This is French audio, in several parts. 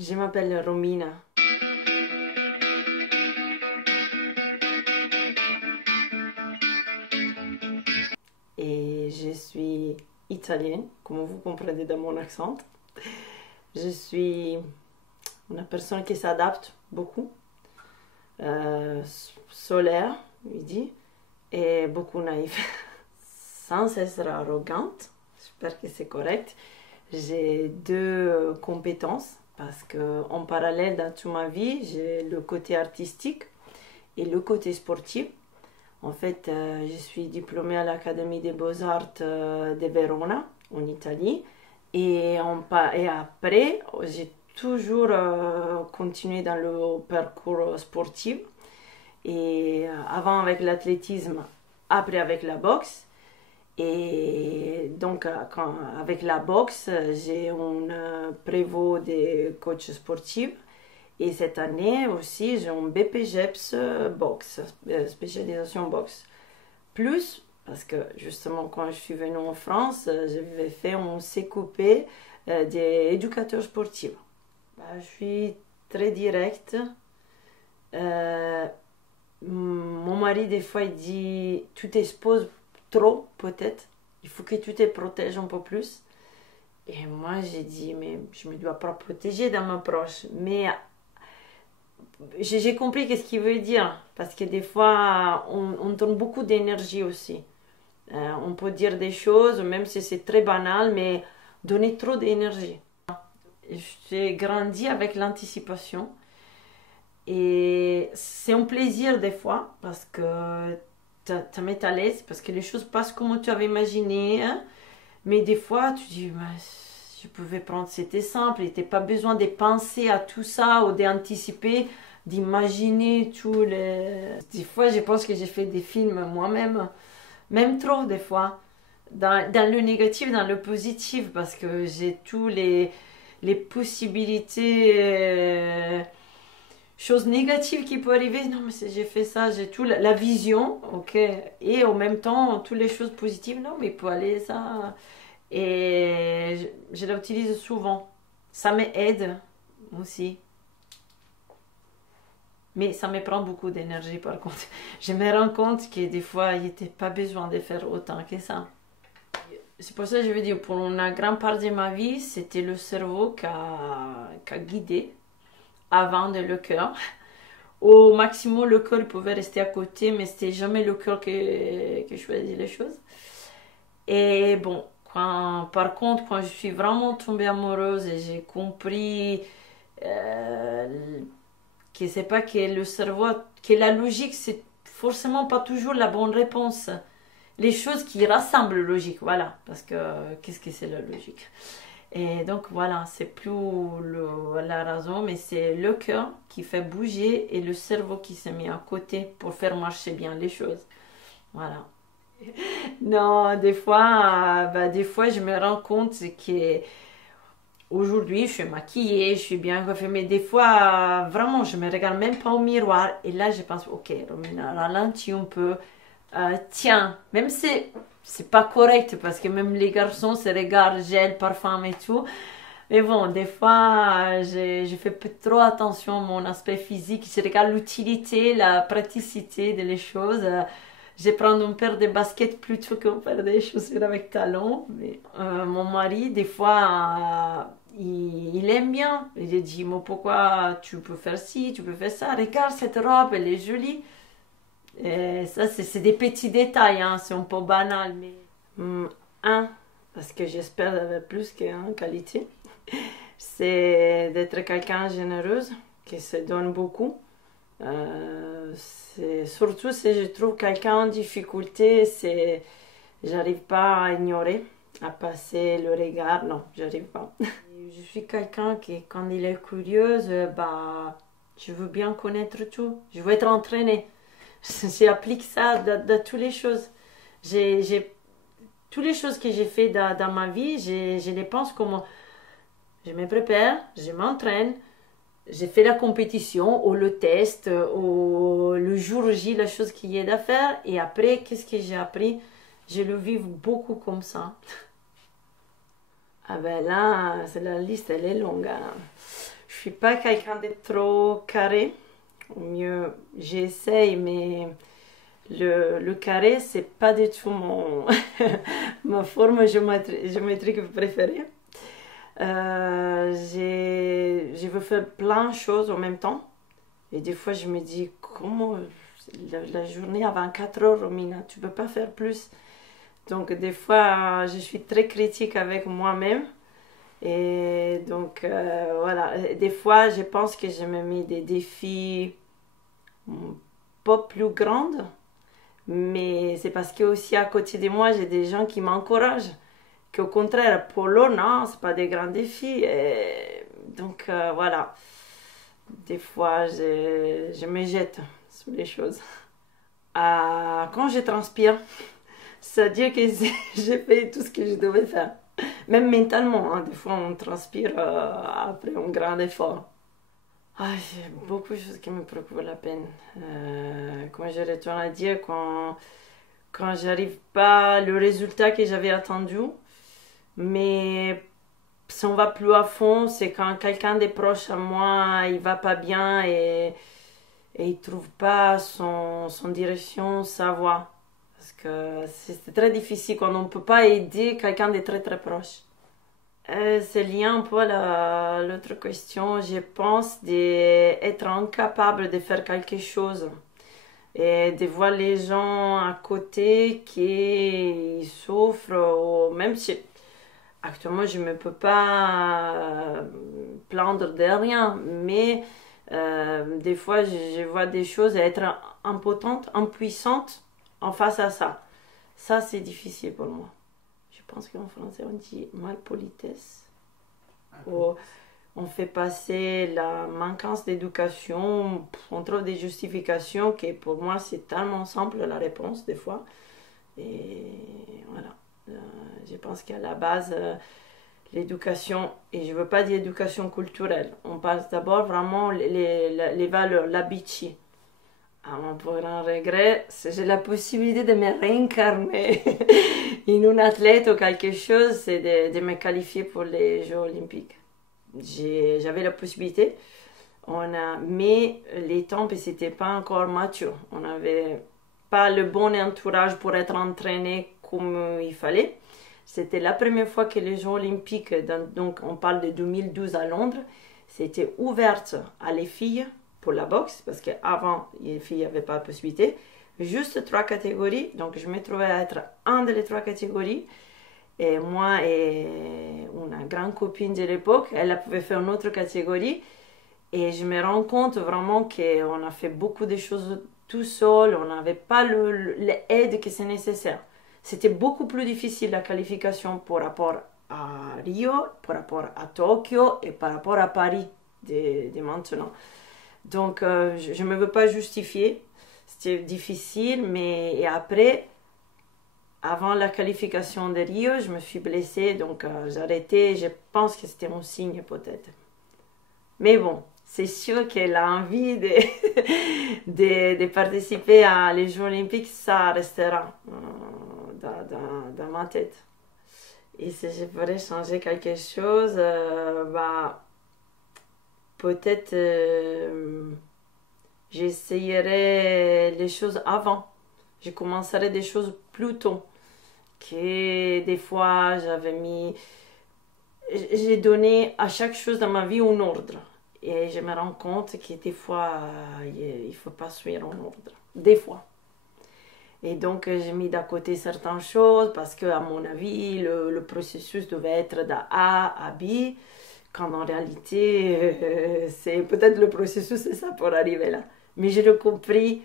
Je m'appelle Romina. Et je suis italienne, comme vous comprenez dans mon accent. Je suis une personne qui s'adapte beaucoup, solaire, il dit, et beaucoup naïve. Sans être arrogante, j'espère que c'est correct. J'ai deux compétences parce qu'en parallèle dans toute ma vie, j'ai le côté artistique et le côté sportif. En fait, je suis diplômée à l'Académie des Beaux-Arts de Verona, en Italie. Et après, j'ai toujours continué dans le parcours sportif. Et avant avec l'athlétisme, après avec la boxe. Et donc, avec la boxe, j'ai un prévôt des coachs sportifs. Et cette année aussi, j'ai un BPGEPS boxe, spécialisation boxe. Plus, parce que justement, quand je suis venue en France, j'avais fait un CQP des éducateurs sportifs. Je suis très directe. Mon mari, des fois, il dit tu t'exposes trop, peut-être. Il faut que tu te protèges un peu plus. Et moi, j'ai dit mais je ne me dois pas protéger dans ma proche. Mais j'ai compris qu'est-ce qu'il veut dire. Parce que des fois, on donne beaucoup d'énergie aussi. On peut dire des choses, même si c'est très banal, mais donner trop d'énergie. J'ai grandi avec l'anticipation. Et c'est un plaisir des fois, parce que ça met à l'aise, parce que les choses passent comme tu avais imaginé. Hein. Mais des fois, tu dis, je pouvais prendre, c'était simple, il n'était pas besoin de penser à tout ça ou d'anticiper, d'imaginer tous les... Des fois, je pense que j'ai fait des films moi-même, même trop des fois, dans le négatif, dans le positif, parce que j'ai tous les possibilités... choses négatives qui peuvent arriver, non mais j'ai fait ça, j'ai tout, la vision, ok, et en même temps, toutes les choses positives, non mais il peut aller ça, et je l'utilise souvent, ça m'aide aussi, mais ça me prend beaucoup d'énergie par contre, je me rends compte que des fois, il n'y était pas besoin de faire autant que ça. C'est pour ça que je veux dire, pour une grande part de ma vie, c'était le cerveau qui a guidé avant de le cœur. Au maximum, le cœur pouvait rester à côté, mais c'était jamais le cœur qui choisit les choses. Et bon, par contre, quand je suis vraiment tombée amoureuse et j'ai compris que c'est pas que le cerveau, que la logique, c'est forcément pas toujours la bonne réponse. Les choses qui rassemblent la logique, voilà. Parce que qu'est-ce que c'est la logique? Et donc voilà, c'est plus la raison, mais c'est le cœur qui fait bouger et le cerveau qui se met à côté pour faire marcher bien les choses. Voilà. Non, des fois, je me rends compte que aujourd'hui, je suis maquillée, je suis bien coiffée, mais des fois, vraiment, je me regarde même pas au miroir. Et là, je pense, ok, Romina, ralentis un peu. Tiens, même si c'est pas correct parce que même les garçons se regardent gel, parfum et tout. Mais bon, des fois, je fais trop attention à mon aspect physique. Je regarde l'utilité, la praticité des choses. Je prends une paire de baskets plutôt qu'une paire de chaussures avec talons. Mais, mon mari, des fois, il aime bien. Il dit, mais pourquoi tu peux faire ci, tu peux faire ça. Regarde cette robe, elle est jolie. Et ça, c'est des petits détails, hein, c'est un peu banal. Mais... parce que j'espère avoir plus qu'en qualité, c'est d'être quelqu'un de généreuse, qui se donne beaucoup. Surtout si je trouve quelqu'un en difficulté, j'arrive pas à ignorer, à passer le regard, non, j'arrive pas. Je suis quelqu'un qui, quand il est curieuse, je veux bien connaître tout, je veux être entraînée. J'applique ça dans toutes les choses. Toutes les choses que j'ai fait dans ma vie, je les pense comme je me prépare, je m'entraîne, j'ai fait la compétition ou le test ou le jour J, la chose qu'il y a à faire. Et après, qu'est-ce que j'ai appris? Je le vis beaucoup comme ça. Ah ben là, la liste, elle est longue. Hein. Je suis pas quelqu'un de trop carré. Au mieux, j'essaye, mais le carré, c'est pas du tout ma forme géométrique préférée. Je veux faire plein de choses en même temps. Et des fois, je me dis, comment la journée a 24 heures, Romina, tu peux pas faire plus. Donc, des fois, je suis très critique avec moi-même. Et donc, voilà. Des fois, je pense que je me mets des défis pas plus grands. Mais c'est parce que aussi à côté de moi, j'ai des gens qui m'encouragent. Qu'au contraire, pour l'eau, non, c'est pas des grands défis. Et donc, voilà. Des fois, je me jette sur les choses. Quand je transpire, c'est-à-dire que j'ai fait tout ce que je devais faire. Même mentalement, hein, des fois on transpire après un grand effort. Ah, j'ai beaucoup de choses qui me préoccupent la peine. Quand je retourne à dire, quand j'arrive pas le résultat que j'avais attendu, mais si on va plus à fond, c'est quand quelqu'un de proche à moi, il va pas bien et il trouve pas son direction, sa voie. Parce que c'est très difficile quand on ne peut pas aider quelqu'un de très très proche. C'est lié un peu à l'autre question. Je pense d'être incapable de faire quelque chose et de voir les gens à côté qui souffrent, ou même si actuellement je ne me peux pas plaindre de rien, mais des fois je vois des choses et être impotente, impuissante en face à ça. Ça, c'est difficile pour moi. Je pense qu'en français, on dit malpolitesse. Ou on fait passer la manquance d'éducation, on trouve des justifications qui, pour moi, c'est tellement simple la réponse, des fois. Et voilà. Je pense qu'à la base, l'éducation, et je ne veux pas dire éducation culturelle, on parle d'abord vraiment les valeurs, l'habitude. Mon plus grand regret, c'est que j'ai la possibilité de me réincarner en une athlète ou quelque chose, c'est de me qualifier pour les Jeux Olympiques. J'avais la possibilité, mais les temps n'étaient pas encore matures. On n'avait pas le bon entourage pour être entraîné comme il fallait. C'était la première fois que les Jeux Olympiques, donc on parle de 2012 à Londres, c'était ouverte à les filles pour la boxe, parce qu'avant, les filles n'avaient pas la possibilité. Juste 3 catégories, donc je me trouvais à être un des 3 catégories. Et moi et une grande copine de l'époque, elle pouvait faire une autre catégorie. Et je me rends compte vraiment qu'on a fait beaucoup de choses tout seul, on n'avait pas l'aide que c'est nécessaire. C'était beaucoup plus difficile la qualification par rapport à Rio, par rapport à Tokyo et par rapport à Paris de maintenant. Donc, je ne me veux pas justifier. C'était difficile, mais et après, avant la qualification de Rio, je me suis blessée, donc j'ai arrêté. Je pense que c'était un signe peut-être. Mais bon, c'est sûr qu'elle a envie de participer à les Jeux Olympiques, ça restera dans ma tête. Et si je pourrais changer quelque chose, peut-être j'essayerai les choses avant. Je commencerai des choses plus tôt. Que des fois, j'ai donné à chaque chose dans ma vie un ordre. Et je me rends compte que des fois, il ne faut pas suivre un ordre. Des fois. Et donc, j'ai mis d'à côté certaines choses parce que, à mon avis, le processus devait être de A à B. Quand en réalité, c'est peut-être le processus, c'est ça pour arriver là. Mais je l'ai compris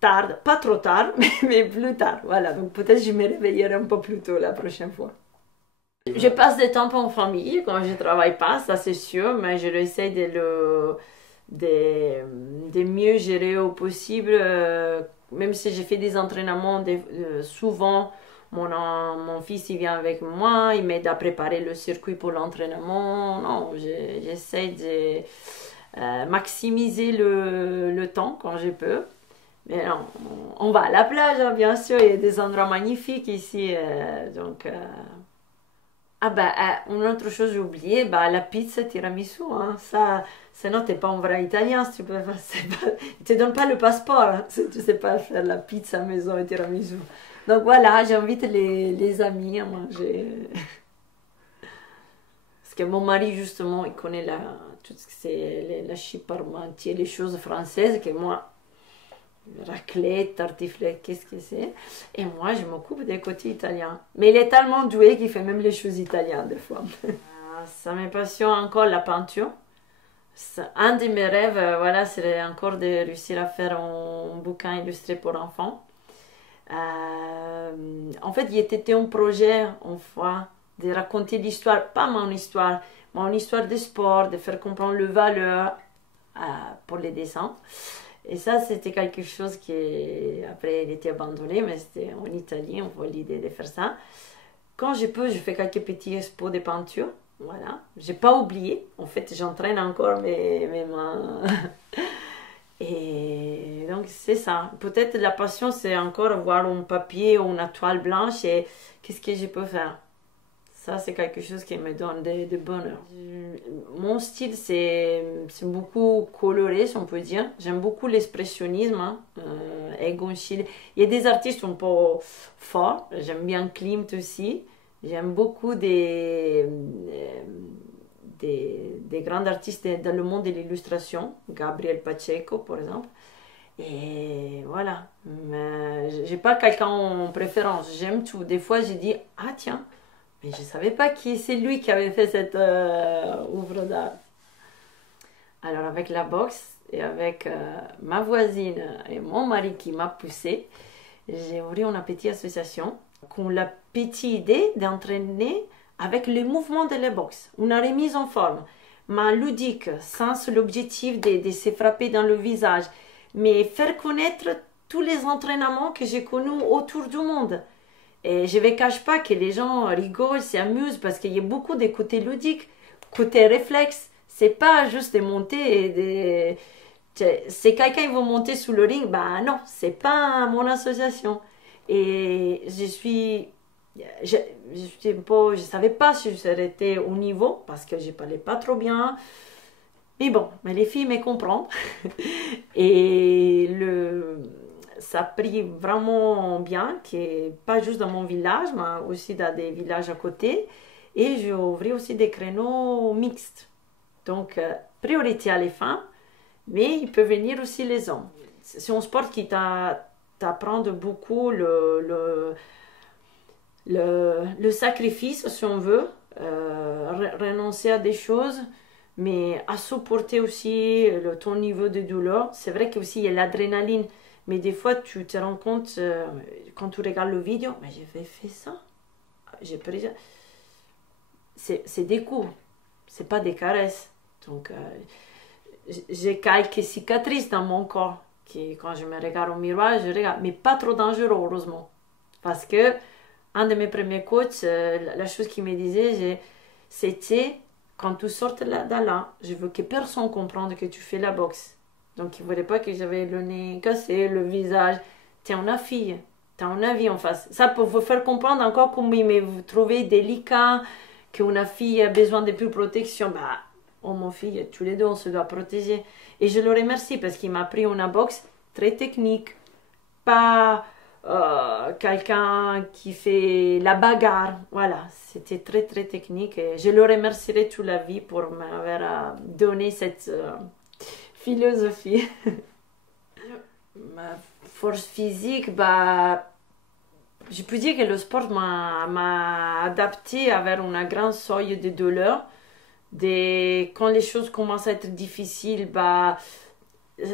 tard, pas trop tard, mais plus tard. Voilà, donc peut-être je me réveillerai un peu plus tôt la prochaine fois. Je passe des temps en famille quand je ne travaille pas, ça c'est sûr, mais je essaie de mieux gérer au possible. Même si j'ai fait des entraînements, souvent mon fils il vient avec moi, il m'aide à préparer le circuit pour l'entraînement. Non, j'essaie de maximiser le temps quand je peux. Mais non, on va à la plage, hein, bien sûr, il y a des endroits magnifiques ici. Donc, Ah bah, une autre chose j'ai oublié, bah, la pizza tiramisu, hein, ça, sinon t'es pas un vrai italien si tu peux pas, ils te donnent pas le passeport hein, si tu sais pas faire la pizza maison et tiramisu. Donc voilà, j'invite les amis à manger. Parce que mon mari justement, il connaît tout ce que c'est la chip parmentier, les choses françaises que moi, raclette, tartiflette, qu'est-ce que c'est? Et moi, je m'occupe des côtés italiens. Mais il est tellement doué qu'il fait même les choses italiennes des fois. Ça me passionne encore la peinture. Un de mes rêves, voilà, c'est encore de réussir à faire un bouquin illustré pour enfants. En fait, il était un projet, une fois, de raconter l'histoire, pas mon histoire, mais une histoire de sport, de faire comprendre le valeur pour les dessins. Et ça, c'était quelque chose qui, après, il était abandonné, mais c'était en Italie, on voit l'idée de faire ça. Quand je peux, je fais quelques petits expos de peinture. Voilà. J'ai pas oublié. En fait, j'entraîne encore mes mains. Et donc, c'est ça. Peut-être la passion, c'est encore avoir un papier ou une toile blanche et qu'est-ce que je peux faire. Ça, c'est quelque chose qui me donne de bonheur. Mon style, c'est beaucoup coloré, si on peut dire. J'aime beaucoup l'expressionnisme, hein. Egon Schiele. Il y a des artistes un peu forts. J'aime bien Klimt aussi. J'aime beaucoup des grands artistes dans le monde de l'illustration. Gabriel Pacheco, par exemple. Et voilà. Mais j'ai pas quelqu'un en préférence. J'aime tout. Des fois, j'ai dit, ah tiens. Mais je ne savais pas qui c'est lui qui avait fait cette œuvre d'art. Alors avec la boxe et avec ma voisine et mon mari qui m'a poussé, j'ai ouvert une petite association qui a la petite idée d'entraîner avec les mouvements de la boxe. Une remise en forme, mais ludique, sans l'objectif de se frapper dans le visage, mais faire connaître tous les entraînements que j'ai connus autour du monde. Et je ne cache pas que les gens rigolent, s'amusent parce qu'il y a beaucoup de côtés ludiques, côté réflexe. C'est pas juste de monter et de... C'est quelqu'un qui veut monter sous le ring, ben non, c'est pas mon association. Et je savais pas si j'étais au niveau parce que je parlais pas trop bien. Mais bon, mais les filles me comprennent. Et ça a pris vraiment bien, qui est pas juste dans mon village, mais aussi dans des villages à côté. Et j'ai ouvert aussi des créneaux mixtes. Donc, priorité à les femmes, mais il peut venir aussi les hommes. C'est un sport qui t'apprend beaucoup le sacrifice, si on veut, renoncer à des choses, mais à supporter aussi ton niveau de douleur. C'est vrai qu'il y a l'adrénaline. Mais des fois, tu te rends compte, quand tu regardes le vidéo, mais j'ai fait ça. J'ai pris... C'est des coups, c'est pas des caresses. Donc, j'ai quelques cicatrices dans mon corps. Qui, quand je me regarde au miroir, je regarde. Mais pas trop dangereux, heureusement. Parce que, un de mes premiers coachs, la chose qu'il me disait, c'était, quand tu sortes là, je veux que personne comprenne que tu fais la boxe. Donc, il ne voulait pas que j'avais le nez cassé, le visage. T'es une fille, t'as une vie en face. Ça, pour vous faire comprendre encore comment il me trouvait délicat, qu'une fille a besoin de plus de protection. Bah, oh, mon fille, tous les deux, on se doit protéger. Et je le remercie parce qu'il m'a pris une boxe très technique. Pas quelqu'un qui fait la bagarre. Voilà, c'était très, très technique. Et je le remercierai toute la vie pour m'avoir donné cette... philosophie. Ma force physique, bah, je peux dire que le sport m'a adapté à vers une grande seuil de douleur. Quand les choses commencent à être difficiles, bah,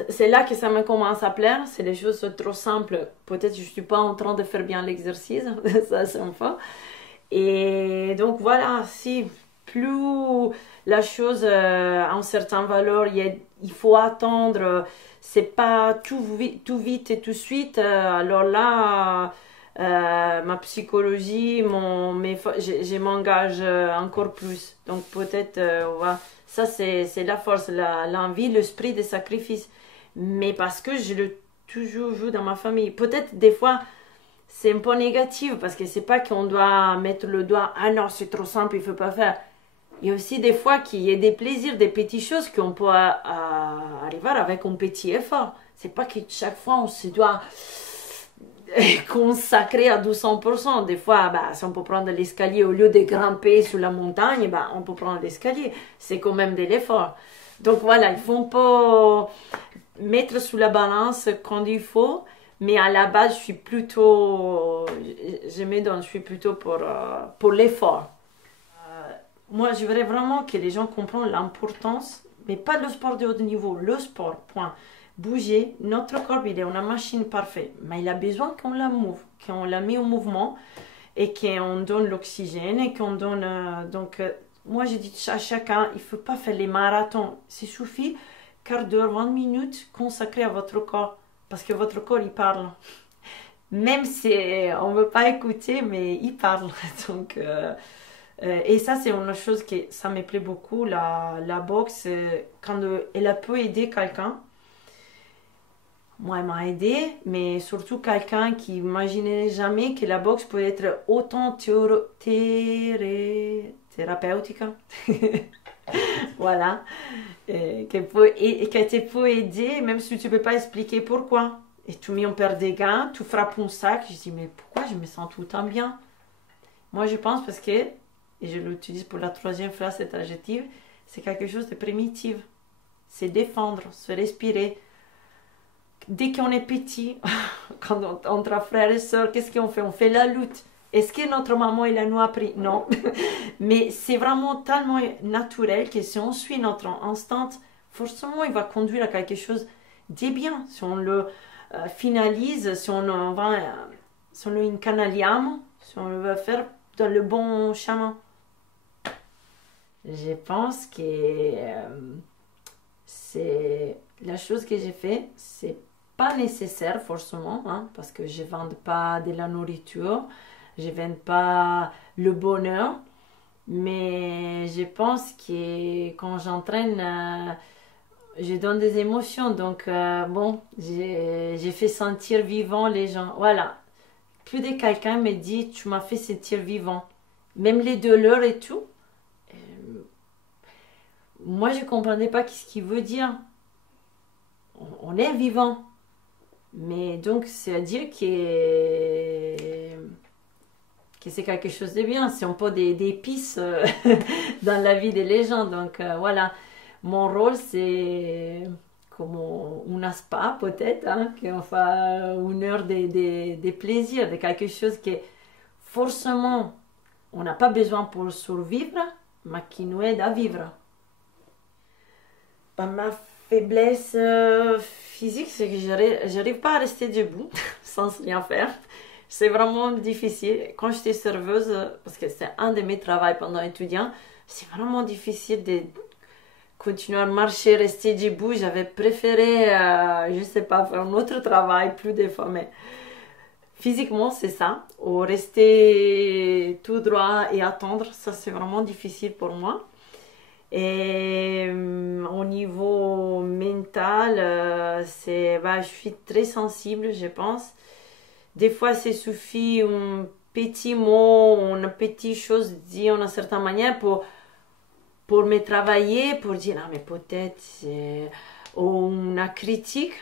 c'est là que ça me commence à plaire. C'est des choses trop simples. Peut-être que je ne suis pas en train de faire bien l'exercice, ça c'est enfin. Et donc voilà, si plus la chose a une certaine valeur, il faut attendre, c'est pas tout vite et tout de suite. Alors là, ma psychologie, je m'engage encore plus. Donc peut-être, ça c'est la force, l'envie, l'esprit de sacrifice. Mais parce que je l'ai toujours vu dans ma famille. Peut-être des fois, c'est un peu négatif parce que c'est pas qu'on doit mettre le doigt, ah non, c'est trop simple, il faut pas faire. Il y a aussi des fois qu'il y a des plaisirs, des petites choses qu'on peut arriver avec un petit effort. C'est pas que chaque fois on se doit consacrer à 200%. Des fois, bah, si on peut prendre l'escalier au lieu de grimper sur la montagne, bah, on peut prendre l'escalier. C'est quand même de l'effort. Donc voilà, il faut pas mettre sous la balance quand il faut. Mais à la base, je suis plutôt pour l'effort. Moi, je voudrais vraiment que les gens comprennent l'importance, mais pas le sport de haut niveau, le sport, point. Bouger, notre corps, il est une machine parfaite, mais il a besoin qu'on la mouve, qu'on la met en mouvement et qu'on donne l'oxygène et qu'on donne... moi, je dis à chacun, il ne faut pas faire les marathons. Il suffit quart d'heure, 20 minutes consacrées à votre corps, parce que votre corps, il parle. Même si on ne veut pas écouter, mais il parle. Donc... et ça, c'est une chose que ça me plaît beaucoup. La boxe, quand elle a pu aider quelqu'un, moi, elle m'a aidé, mais surtout quelqu'un qui n'imaginait jamais que la boxe peut être autant thérapeutique. Voilà. Que tu peux aider, même si tu ne peux pas expliquer pourquoi. Et tu mets un paire de gants, tu frappes un sac. Je dis, mais pourquoi je me sens tout le temps bien? Moi, je pense parce que, et je l'utilise pour la troisième phrase, cet adjectif, c'est quelque chose de primitif. C'est défendre, se respirer. Dès qu'on est petit, quand entre frères et sœurs, qu'est-ce qu'on fait? On fait la lutte. Est-ce que notre maman, elle nous a appris? Non. Mais c'est vraiment tellement naturel que si on suit notre instinct, forcément, il va conduire à quelque chose de bien. Si on le finalise, si on le incanaliamo, si on le veut faire dans le bon chemin. Je pense que c'est la chose que j'ai fait, c'est pas nécessaire forcément, hein, parce que je ne vends pas de la nourriture, je ne vends pas le bonheur, mais je pense que quand j'entraîne, je donne des émotions, donc bon, j'ai fait sentir vivant les gens. Voilà, plus de quelqu'un me dit, tu m'as fait sentir vivant, même les douleurs et tout. Moi, je ne comprenais pas ce qu'il veut dire. On est vivant. Mais donc, c'est-à-dire que c'est quelque chose de bien. C'est un peu des épices dans la vie des gens. Donc, voilà. Mon rôle, c'est comme un spa, peut-être, hein, qu'on fait une heure de plaisir, de quelque chose que forcément, on n'a pas besoin pour survivre, mais qui nous aide à vivre. Ma faiblesse physique, c'est que j'arrive pas à rester debout sans rien faire. C'est vraiment difficile. Quand j'étais serveuse, parce que c'est un de mes travaux pendant étudiant, c'est vraiment difficile de continuer à marcher, rester debout. J'avais préféré, je sais pas, faire un autre travail, plus des fois, mais physiquement, c'est ça. Ou rester tout droit et attendre, ça c'est vraiment difficile pour moi. Et au niveau mental, je suis très sensible, je pense. Des fois, ça suffit un petit mot, une petite chose dit d'une certaine manière pour me travailler, pour dire, ah, mais peut-être, ou une critique.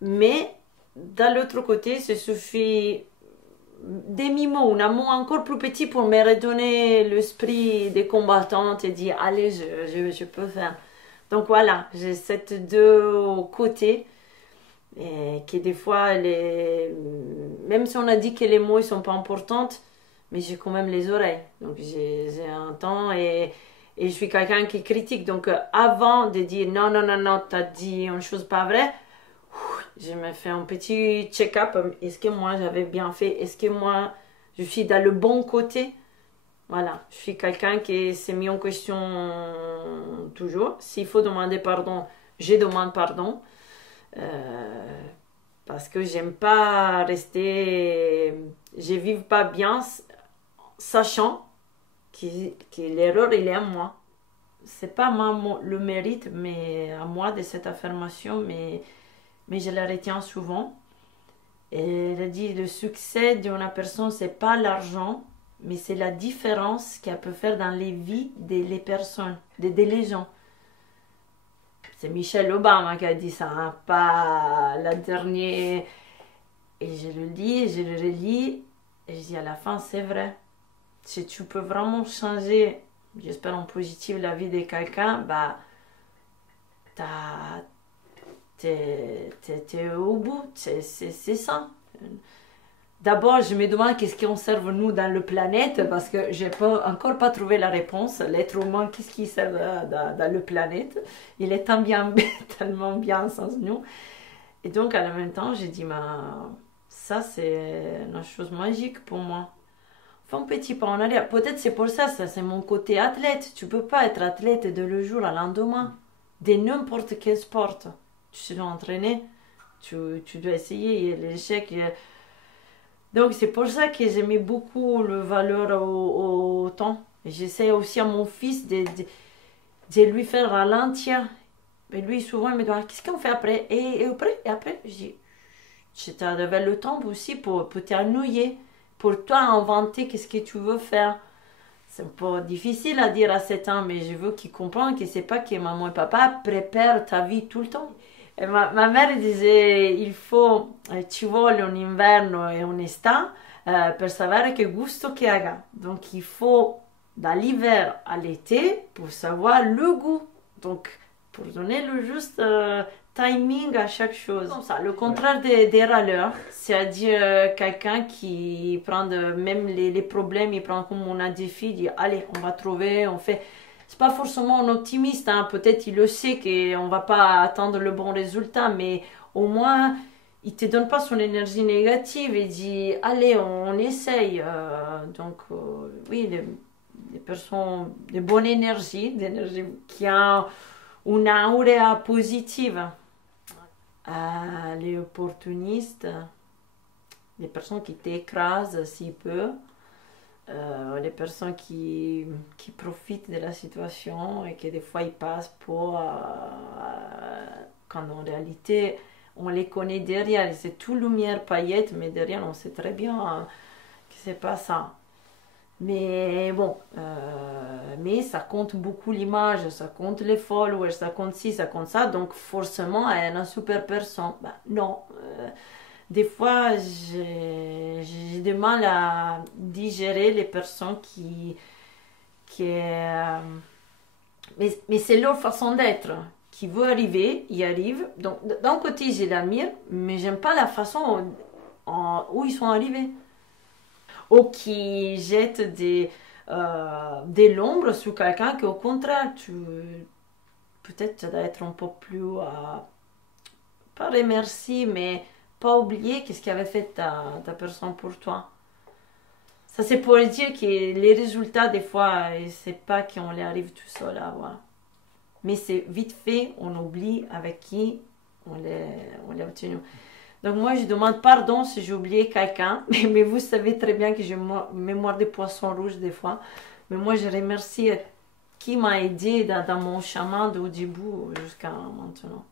Mais, d'un l'autre côté, ça suffit demi-mot, un mot encore plus petit pour me redonner l'esprit des combattantes et dire allez, je peux faire. Donc voilà, j'ai ces deux côtés et que des fois, même si on a dit que les mots ne sont pas importants, mais j'ai quand même les oreilles. Donc j'ai un temps et je suis quelqu'un qui critique. Donc avant de dire non, non, non, non, tu as dit une chose pas vraie, je me fais un petit check-up. Est-ce que moi j'avais bien fait? Est-ce que moi je suis dans le bon côté? Voilà, je suis quelqu'un qui s'est mis en question toujours. S'il faut demander pardon, je demande pardon. Parce que j'aime pas rester. Je ne vis pas bien sachant que l'erreur il est à moi. C'est pas le mérite mais à moi de cette affirmation, mais je la retiens souvent Et elle a dit, le succès d'une personne, c'est pas l'argent, mais c'est la différence qu'elle peut faire dans les vies des personnes, des gens. C'est Michelle Obama qui a dit ça, hein, pas la dernière. Et je le lis, je le relis, et je dis à la fin, c'est vrai. Si tu peux vraiment changer, j'espère en positif, la vie de quelqu'un, bah, t'es au bout, c'est ça. D'abord, je me demande qu'est-ce qu'on serve nous dans la planète, parce que je n'ai encore pas trouvé la réponse. L'être humain, qu'est-ce qui sert dans la planète? Il est tellement bien sans nous. Et donc, en même temps, j'ai dit, ça, c'est une chose magique pour moi. Enfin, un petit pas en arrière. Peut-être c'est pour ça, c'est mon côté athlète. Tu peux pas être athlète de le jour au lendemain, de n'importe quel sport. Tu dois entraîner, tu dois essayer, il y a l'échec. Donc c'est pour ça que j'aimais beaucoup le valeur au temps. J'essaie aussi à mon fils de lui faire ralentir. Et lui, souvent, il me dit, qu'est-ce qu'on fait après? Et après, je dis, je t'avais le temps aussi pour t'ennuyer, pour toi inventer qu'est-ce que tu veux faire. C'est un peu difficile à dire à 7 ans, mais je veux qu'il comprenne que c'est pas que maman et papa préparent ta vie tout le temps. Et ma mère disait, il faut, ci vuole un inverno e un'estate per sapere che gusto che haga. Donc il faut de l'hiver à l'été pour savoir le goût. Donc pour donner le juste timing à chaque chose. Comme ça, le contraire des râleurs, c'est-à-dire quelqu'un qui prend même les problèmes, il prend comme un défi, il dit allez, on va trouver, on fait. C'est pas forcément un optimiste, hein. Peut-être il le sait qu'on va pas attendre le bon résultat, mais au moins il te donne pas son énergie négative et dit allez, on essaye. Donc oui, des personnes de bonne énergie, d'énergie qui a une aura positive. Les opportunistes, les personnes qui t'écrasent si peu, les personnes qui profitent de la situation et qui des fois ils passent pour quand en réalité on les connaît derrière, c'est tout lumière paillettes, mais derrière on sait très bien que c'est pas ça. Mais bon, mais ça compte beaucoup l'image, ça compte les followers, ça compte ci, ça compte ça, donc forcément elle est une super personne. Ben, non, des fois j'ai du mal à digérer les personnes mais c'est leur façon d'être, qui veut arriver, y arrive. Donc d'un côté je l'admire, mais j'aime pas la façon où ils sont arrivés. Ou qui jette de l'ombre sur quelqu'un qu'au contraire, peut-être tu dois être un peu plus, pas remercier, mais pas oublier qu'est-ce qu'avait fait ta personne pour toi. Ça c'est pour dire que les résultats des fois, c'est pas qu'on les arrive tout seul à avoir. Mais c'est vite fait, on oublie avec qui on les obtenu. Donc moi, je demande pardon si j'ai oublié quelqu'un, mais vous savez très bien que j'ai une mémoire de poisson rouge des fois. Mais moi, je remercie qui m'a aidé dans mon chemin de début jusqu'à maintenant.